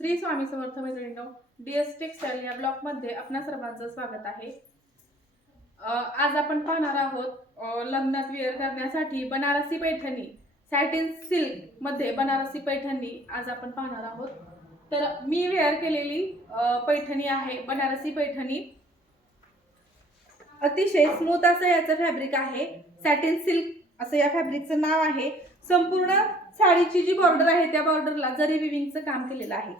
श्री स्वामी समर्थ मैत्रिणींनो, DS textile या ब्लॉगमध्ये आपणा सर्वांचं स्वागत आहे। आज आपण पाहणार आहोत लग्नात वेअर करण्यासाठी बनारसी पैठणी, सॅटिन सिल्क मध्ये बनारसी पैठणी आज आपण पाहणार आहोत। तर मी वेअर केलेली पैठणी आहे बनारसी पैठणी। अतिशय स्मूथ असं याचं फॅब्रिक आहे, सॅटिन सिल्क असं या फॅब्रिकचं नाव आहे। संपूर्ण साडीची जी बॉर्डर आहे त्या बॉर्डरला जरी विविंगचं काम केलेलं आहे।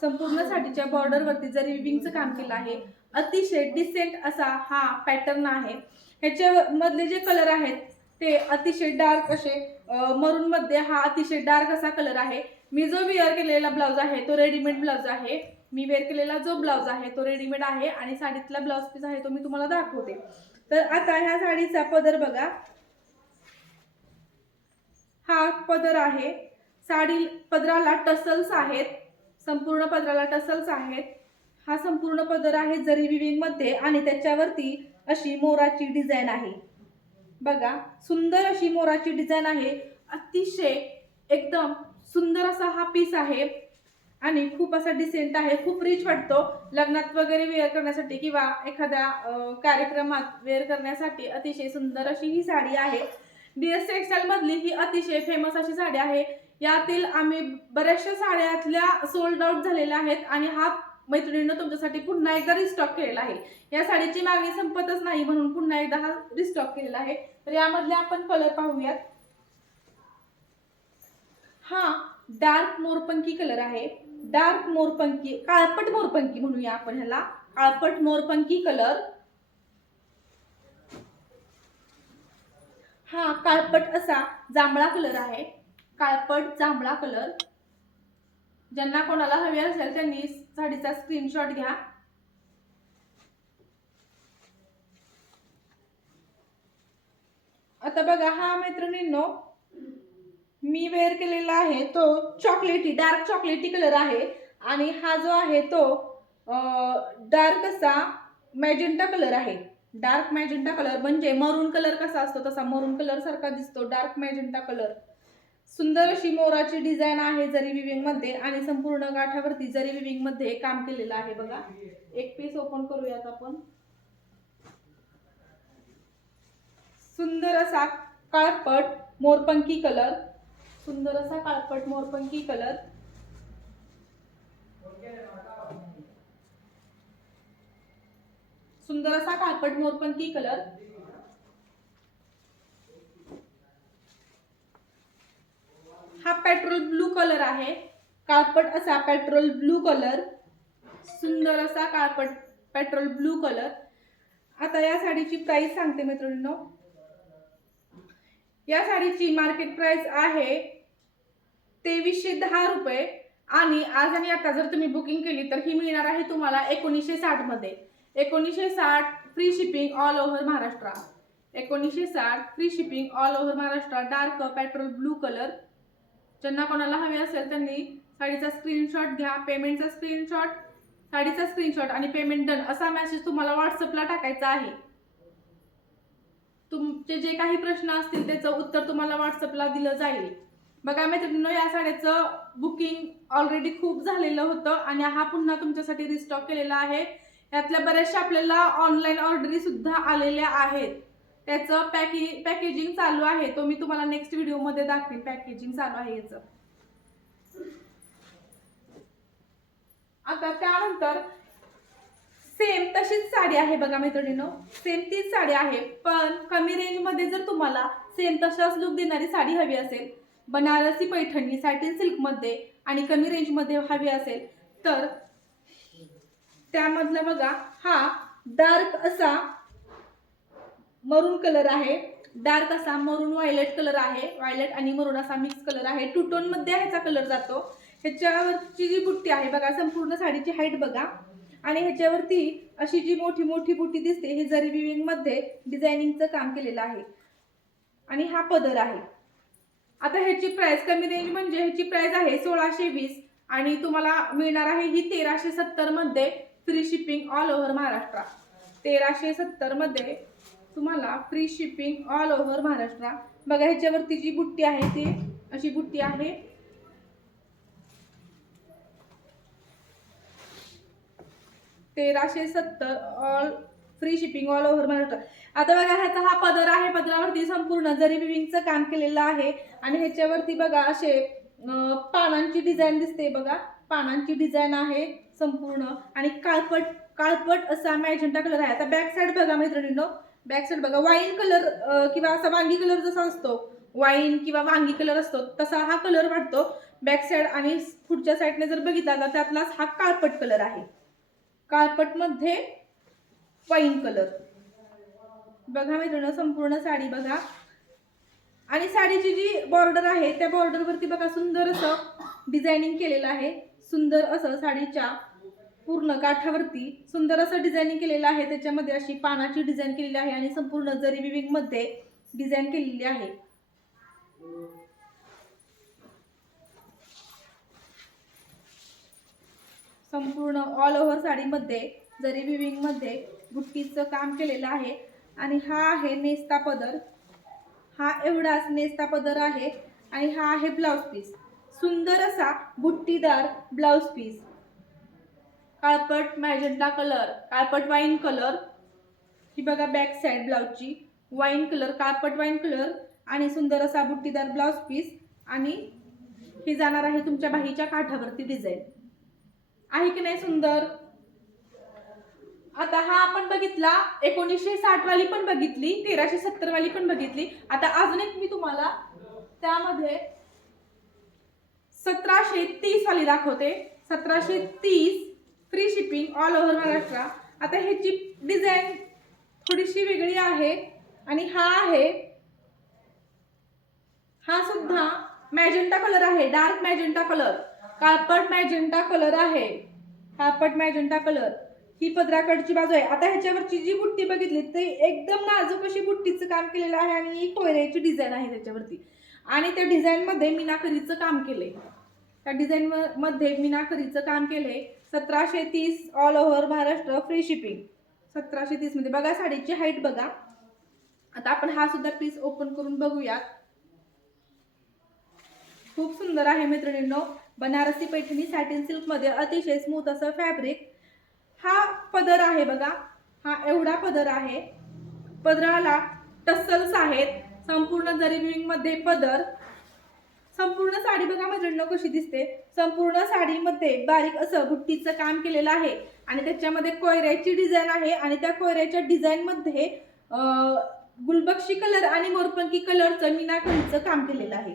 संपूर्ण साडीच्या बॉर्डर वरती जरी विविंगचं काम केलं आहे। अतिशय डिसेंट असा हा पॅटर्न आहे। ह्याच्या मधले जे कलर आहेत ते अतिशय डार्क असे मरून मध्ये हा अतिशय डार्क असा कलर आहे। मी जो वेअर केलेला ब्लाउज आहे तो रेडीमेड ब्लाउज आहे। मी वेअर केलेला जो ब्लाउज आहे तो रेडीमेड आहे आणि साडीतला ब्लाउज पीस आहे तो मी तुम्हाला दाखवते। तर आता ह्या साडीचा पदर बघा, हा पदर आहे। साडी पदराला टसल्स आहेत, संपूर्ण पदराला टसल्स आहेत। हा संपूर्ण पदर आहे जरी विविंग मध्ये आणि त्याच्यावरती अशी मोराची डिझाइन आहे। बघा, सुंदर अशी मोराची डिझाइन आहे। अतिशय एकदम सुंदर असा हा पीस आहे आणि खूप असा डिसेंट आहे, खूप रिच वाटतो लग्नात वगैरे वेअर करण्यासाठी किंवा एखाद्या कार्यक्रमात वेअर करण्यासाठी अतिशय सुंदर अशी ही साडी आहे। DS टेक्सटाईल मधली ही अतिशय फेमस अशी साडी आहे। यातील आम्ही बऱ्याचशा साड्यातल्या सोल्ड आउट झालेल्या आहेत आणि हा मैत्रिणींनो तुमच्यासाठी पुन्हा एकदा रिस्टॉक केलेला आहे। या साडीची मागणी संपतच नाही म्हणून पुन्हा एकदा हा रिस्टॉक केलेला आहे। तर यामधले आपण कलर पाहूयात। हा डार्क मोरपंखी कलर आहे, डार्क मोरपंखी, काळपट मोरपंखी म्हणूया आपण ह्याला, काळपट मोरपंखी कलर। हा काळपट असा जांभळा कलर आहे, काळपट जांभळा कलर। ज्यांना कोणाला हवी असेल त्यांनी साडीचा स्क्रीनशॉट घ्या। आता बघा, हा मैत्रिणींनो मी वेअर केलेला आहे तो चॉकलेटी, डार्क चॉकलेटी कलर आहे आणि हा जो आहे तो डार्क असा मॅजेंटा कलर आहे। डार्क मॅजेंटा कलर म्हणजे मरून कलर कसा असतो तसा मरून कलर सारखा दिसतो, डार्क मॅजेंटा कलर। सुंदर अशी मोराची डिझाइन आहे जरी विविंग मध्ये आणि संपूर्ण गाठावरती जरी विविंग मध्ये काम केलेलं आहे। बघा, एक पीस ओपन करूयात आपण। सुंदर असा काळपट मोरपंखी कलर, सुंदर असा काळपट मोरपंखी कलर। सुंदर असा काळपट मोरपंखी कलर। हा पेट्रोल ब्लू कलर आहे, काळपट असा पेट्रोल ब्लू कलर, सुंदर असा काळपट पेट्रोल ब्लू कलर। आता या साडीची प्राइस सांगते मित्रांनो। या साडीची मार्केट प्राइस आहे 2310 रुपये आणि आज आणि आता जर तुम्ही बुकिंग केली तर ही मिळणार आहे तुम्हाला 1960 मध्ये। 1960 free shipping all over Maharashtra. 1960 free shipping all over Maharashtra. Dark petrol blue colour. ज्यांना कोणाला हवे असेल त्यांनी साडीचा स्क्रीनशॉट घ्या, पेमेंटचा स्क्रीनशॉट, साडीचा स्क्रीनशॉट आणि पेमेंट डन असा मेसेज तुम्हाला व्हॉट्सअपला टाकायचा आहे। तुमचे जे काही प्रश्न असतील त्याचं उत्तर तुम्हाला व्हॉट्सअपला दिलं जाईल। बघा मित्रांनो, या साडीचं बुकिंग ऑलरेडी खूप झालेलं होतं आणि हा पुन्हा तुमच्यासाठी रिस्टॉक केलेला आहे। यातल्या बऱ्याचशा आपल्याला ऑनलाईन ऑर्डरी सुद्धा आलेल्या आहेत। त्याचं पॅकेजिंग चालू आहे, तो मी तुम्हाला नेक्स्ट व्हिडिओ मध्ये दाखवेन। पॅकेजिंग चालू आहे याचं। आता त्यानंतर सेम तशीच साडी आहे बघा मित्रांनो, सेम तीच साडी आहे पण कमी रेंज मध्ये जर तुम्हाला सेम तशाच लुक देणारी साडी हवी असेल, बनारसी पैठणी सॅटिन सिल्क मध्ये आणि कमी रेंज मध्ये हवी असेल तर त्यामधलं बघा, हा डार्क असा मरून कलर आहे, डार्क असा मरून व्हायलेट कलर आहे। व्हायलेट आणि मरून असा मिक्स कलर आहे, टू टोन मध्ये ह्याचा कलर जातो। ह्याच्यावरची जी बुट्टी आहे बघा, संपूर्ण साडीची हाईट बघा आणि ह्याच्यावरती अशी जी मोठी मोठी बुट्टी दिसते हे जरी विविंग मध्ये डिझायनिंगचं काम केलेलं आहे आणि हा पदर आहे। आता ह्याची प्राइस कमी रेंज म्हणजे ह्याची प्राइस आहे 1620 आणि तुम्हाला मिळणार आहे ही 1370 मध्ये free shipping all over Maharashtra. 1370 मध्ये तुम्हाला free shipping all over Maharashtra. बघा, ह्याच्यावरती जी बुट्टी आहे ती अशी बुट्टी आहे 1370 all free shipping all over Maharashtra. आता बघा ह्याचा हा पदर आहे, पदरावरती संपूर्ण जरी विविंगचं काम केलेलं आहे आणि ह्याच्यावरती बघा असे पानांची डिझाईन दिसते बघा, पानांची डिझाईन आहे संपूर्ण आणि काळपट काळपट असा मॅजेंटा कलर आहे. आता बॅक साइड बघा मैत्रिणींनो, बॅक साइड बघा वाईन कलर किंवा असा वांगी कलर जसा असतो, वाईन किंवा वांगी कलर असतो तसा हा कलर वाटतो बॅक साइड. आणि पुढच्या साईडने जर बघितला तर त्यातलाच हा काळपट कलर आहे, काळपट मध्ये वाईन कलर. बघा मैत्रिणींनो संपूर्ण साडी बघा आणि साडीची जी बॉर्डर आहे त्या बॉर्डर वरती बघा सुंदर असं डिझायनिंग केलेलं आहे, सुंदर असं साडीच्या पूर्ण काठावरती सुंदर असं डिझायनिंग केलेलं आहे. त्याच्यामध्ये अशी पानाची डिझाईन केलेली आहे आणि संपूर्ण जरी विविंग मध्ये डिझाईन केलेली आहे. संपूर्ण ऑल ओव्हर साडीमध्ये जरी विविंग मध्ये बुट्टीचं काम केलेलं आहे आणि हा आहे नेस्ता पदर, हा एवढाच नेस्ता पदर आहे आणि हा आहे ब्लाउज पीस, सुंदर असा बुट्टीदार ब्लाउज पीस, काळपट मॅजेंटा कलर, काळपट वाईन कलर. ही बघा बॅक साइड ब्लाउजची वाईन कलर, काळपट वाईन कलर आणि सुंदर असा बुट्टीदार ब्लाउज पीस. आणि ही जाणार आहे तुमच्या बाहीच्या काठावरती डिझाईन, आहे की नाही सुंदर. आता हा आपण बघितला 1960 वाली पण बघितली, 1370 वाली पण बघितली. आता अजून एक मी तुम्हाला त्यामध्ये 1730 वाली दाखवते. 1730 free shipping all over Maharashtra. आता ह्याची डिझाईन थोडीशी वेगळी आहे आणि हा आहे, हा सुद्धा मॅजेंटा कलर आहे, डार्क मॅजेंटा कलर, काळपट मॅजेंटा कलर आहे, काळपट मॅजेंटा कलर. ही पदराकडची बाजू आहे. आता ह्याच्यावरची जी बुट्टी बघितली ते एकदम नाजूक अशी बुट्टीचं काम केलेलं आहे आणि ही कोयऱ्याची डिझाईन आहे त्याच्यावरती आणि त्या डिझाईन मध्ये मीनाकरीचं काम केलंय, त्या डिझाईन मध्ये मीनाकरीचं काम केलंय. 1730 all over Maharashtra free shipping. 1730 मध्ये बघा साडीची हाईट बघा. आता आपण हा सुद्धा पीस ओपन करून बघूया. खूप सुंदर आहे मैत्रिणींनो, बनारसी पैठणी सॅटिन सिल्क मध्ये अतिशय स्मूथ असं फॅब्रिक. हा पदर आहे बघा, हा एवढा पदर आहे, पदराला टसल्स आहेत, संपूर्ण जरी विविंग मध्ये पदर. संपूर्ण साडी बघा मैत्रिणींनो कशी दिसते, संपूर्ण साडीमध्ये बारीक असं बुट्टीचं काम केलेलं आहे आणि त्याच्यामध्ये कोयऱ्याची डिझाईन आहे आणि त्या कोयऱ्याच्या डिझाईन मध्ये गुलबक्षी कलर आणि मोरपंखी कलरचं मीनाकरीचं काम केलेलं आहे.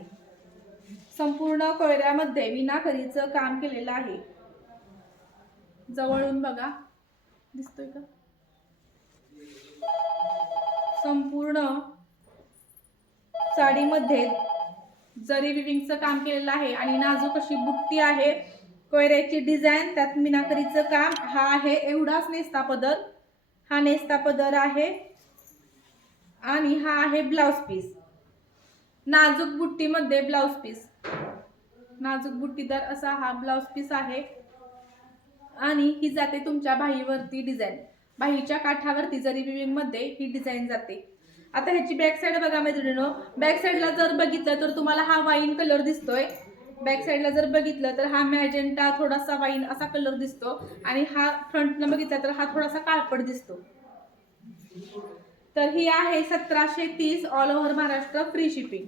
संपूर्ण कोयऱ्यामध्ये मीनाकरीचं काम केलेलं आहे. जवळून बघा, दिसतोय का. संपूर्ण साडीमध्ये जरी विविंगचं काम केलेलं आहे आणि नाजूक अशी बुट्टी आहे, कोयऱ्याची डिझाईन, त्यात मीनाकरीचं काम. हा आहे एवढाच नेस्ता पदर, हा नेस्ता पदर आहे आणि हा आहे ब्लाउज पीस, नाजूक बुट्टीमध्ये ब्लाउज पीस, नाजूक बुट्टीदार असा हा ब्लाउज पीस आहे आणि ही जाते तुमच्या बाहीवरती डिझाईन, बाहीच्या काठावरती जरी विविंग मध्ये ही डिझाईन जाते. आता ह्याची बॅक साइड बघा मैत्रिणींनो, बॅक साइडला जर बघितलं तर तुम्हाला हा वाईन कलर दिसतोय, बॅक साइडला जर बघितलं तर हा मॅजेंटा थोडासा वाईन असा कलर दिसतो आणि हा फ्रंटनं बघितला तर हा थोडासा काळपट दिसतो. तर ही आहे 1730 all over Maharashtra free shipping.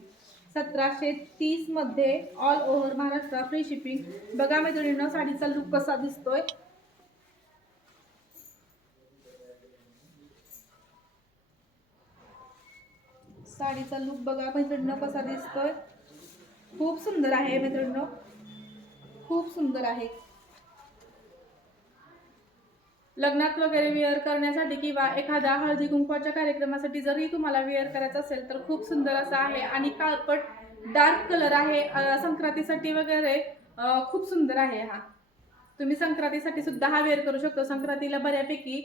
1730 मध्ये all over Maharashtra free shipping. बघा मैत्रिणींनो साडीचा लुक कसा दिसतोय. साडीचा लुक बघा मैत्रिणींनो कसा दिसतोय, खूप सुंदर आहे मैत्रिणींनो, खूप सुंदर आहे. लग्नात वगैरे वेअर करण्यासाठी किंवा एखाद्या हळदी कुंकवाच्या कार्यक्रमासाठी जरी तुम्हाला वेअर करायचं असेल तर खूप सुंदर असा आहे आणि काळपट डार्क कलर आहे. संक्रांतीसाठी वगैरे खूप सुंदर आहे. हा तुम्ही संक्रांतीसाठी सुद्धा हा वेअर करू शकतो. संक्रांतीला बऱ्यापैकी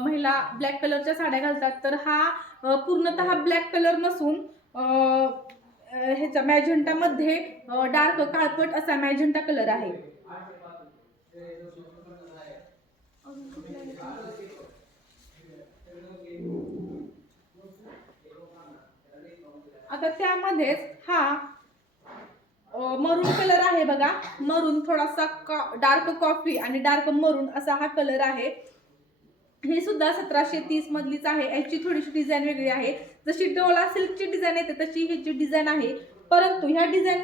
महिला ब्लॅक कलरच्या साड्या घालतात, तर हा पूर्णतः ब्लॅक कलर नसून ह्याच्या मॅजेंटा मध्ये डार्क काळपट असा मॅजेंटा कलर आहे. आता त्यामध्येच हा मरून कलर आहे बघा, मरून थोडासा डार्क कॉफी आणि डार्क मरून असा हा कलर आहे. हे सुद्धा 1730 मधलीच आहे. याची थोडीशी डिझाईन वेगळी आहे. जशी डोला सिल्कची डिझाईन येते तशी ह्याची डिझाईन आहे, परंतु ह्या डिझाईन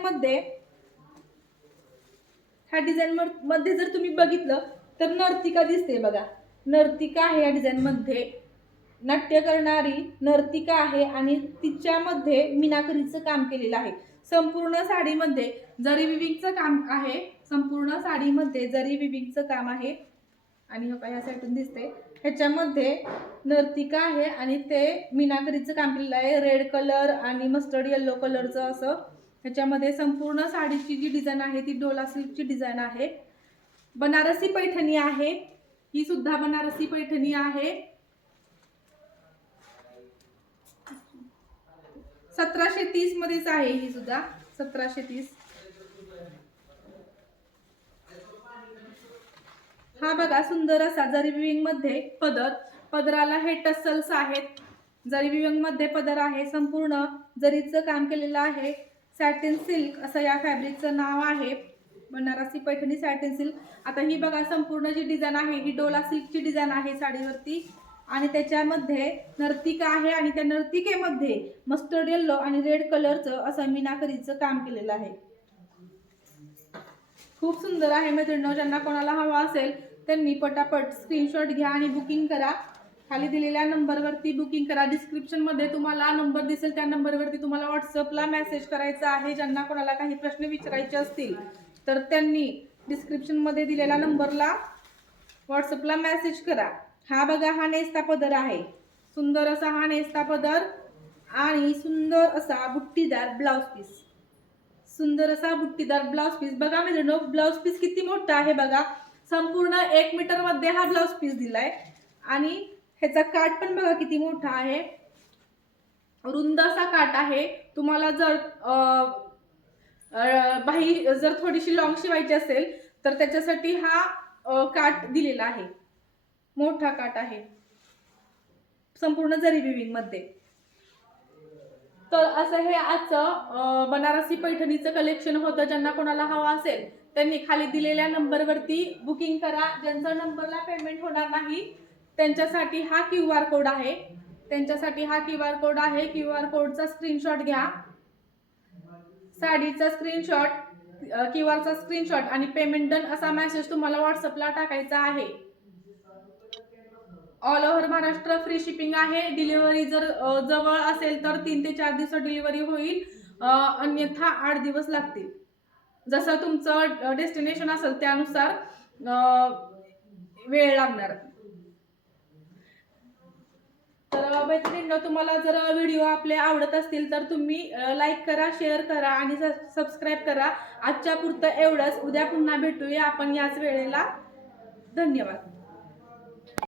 मध्ये जर तुम्ही बघितलं तर नर्तिका दिसते बघा. नर्तिका आहे या डिझाईन मध्ये, नाट्य करणारी नर्तिका आहे आणि तिच्यामध्ये मीनाकरीचं काम केलेलं आहे. संपूर्ण साडीमध्ये जरी विविंगचं काम आहे. संपूर्ण साडीमध्ये जरी विविंगचं काम आहे. आणि हो काय या साईडून दिसते, ह्याच्यामध्ये नर्तिका आहे आणि ते मीनाकरीचं काम केलेलं आहे. रेड कलर आणि मस्टर्ड येलो कलरचं असं ह्याच्यामध्ये संपूर्ण साडीची जी डिझाईन आहे ती डोला सिल्कची डिझाईन आहे. बनारसी पैठणी आहे, ही सुद्धा बनारसी पैठणी आहे. 1730 मध्येच आहे ही सुद्धा, 1730. हा बघा सुंदर असा जरी विविंग मध्ये पदर, पदराला हे टसल्स आहेत. जरी विविंग मध्ये पदर आहे, संपूर्ण जरीचं काम केलेलं आहे. सॅटिन सिल्क असं या फॅब्रिकचं नाव आहे, बनारसी पैठणी सॅटिन सिल्क. आता ही बघा संपूर्ण जी डिझाईन आहे ही डोला सिल्कची डिझाईन आहे साडीवरती आणि त्याच्यामध्ये नर्तिका आहे आणि त्या नर्तिकेमध्ये मस्टर्ड येलो आणि रेड कलरचं असं मीनाकरीचं काम केलेलं आहे. खूप सुंदर आहे मैत्रिणींनो. ज्यांना कोणाला हवा असेल त्यांनी पटापट स्क्रीनशॉट घ्या आणि बुकिंग करा. खाली दिलेल्या नंबरवरती बुकिंग करा. डिस्क्रिप्शनमध्ये तुम्हाला नंबर दिसेल, त्या नंबरवरती तुम्हाला व्हॉट्सअपला मेसेज करायचा आहे. ज्यांना कोणाला काही प्रश्न विचारायचे असतील तर त्यांनी डिस्क्रिप्शनमध्ये दिलेल्या नंबरला व्हॉट्सअपला मेसेज करा. हा बघा हा नेस्ता पदर आहे, सुंदर असा हा नेस्ता पदर आणि सुंदर असा बुट्टीदार ब्लाउज पीस. सुंदर असा बुट्टीदार ब्लाउज पीस बघा मित्रांनो. ब्लाउज पीस किती मोठा आहे बघा, संपूर्ण 1 मीटर मध्ये हा ब्लाउज पीस दिलाय आणि ह्याचा काठ पण बघा किती मोठा आहे, रुंद असा काठ आहे. तुम्हाला जर बाही जर थोडीशी लॉंग शिवायची असेल तर त्याच्यासाठी हा काठ दिलेला आहे, मोठा काठ आहे संपूर्ण जरी विविंग मध्ये. तर असं हे आजचं बनारसी पैठणीचं कलेक्शन होतं. ज्यांना कोणाला हवा असेल त्यांनी खाली दिलेल्या नंबरवरती बुकिंग करा. ज्यांचा नंबरला पेमेंट होणार नाही त्यांच्यासाठी हा QR कोड आहे, त्यांच्यासाठी हा QR कोड आहे. QR कोडचा स्क्रीनशॉट घ्या, साडीचा स्क्रीनशॉट, QRचा स्क्रीनशॉट आणि पेमेंट डन असा मेसेज तुम्हाला व्हॉट्सअपला टाकायचा आहे. All over Maharashtra free shipping आहे. डिलिव्हरी जर जवळ असेल तर 3 ते 4 दिवसात डिलिव्हरी होईल, अन्यथा 8 दिवस लागतील. जसं तुमचं डेस्टिनेशन असेल त्यानुसार वेळ लागणार. तर मैत्रिणींनो, तुम्हाला जर व्हिडिओ आपले आवडत असतील तर तुम्ही लाईक करा, शेअर करा आणि सबस्क्राईब करा. आजच्या पुरतं एवढंच. उद्या पुन्हा भेटूया आपण याच वेळेला. धन्यवाद.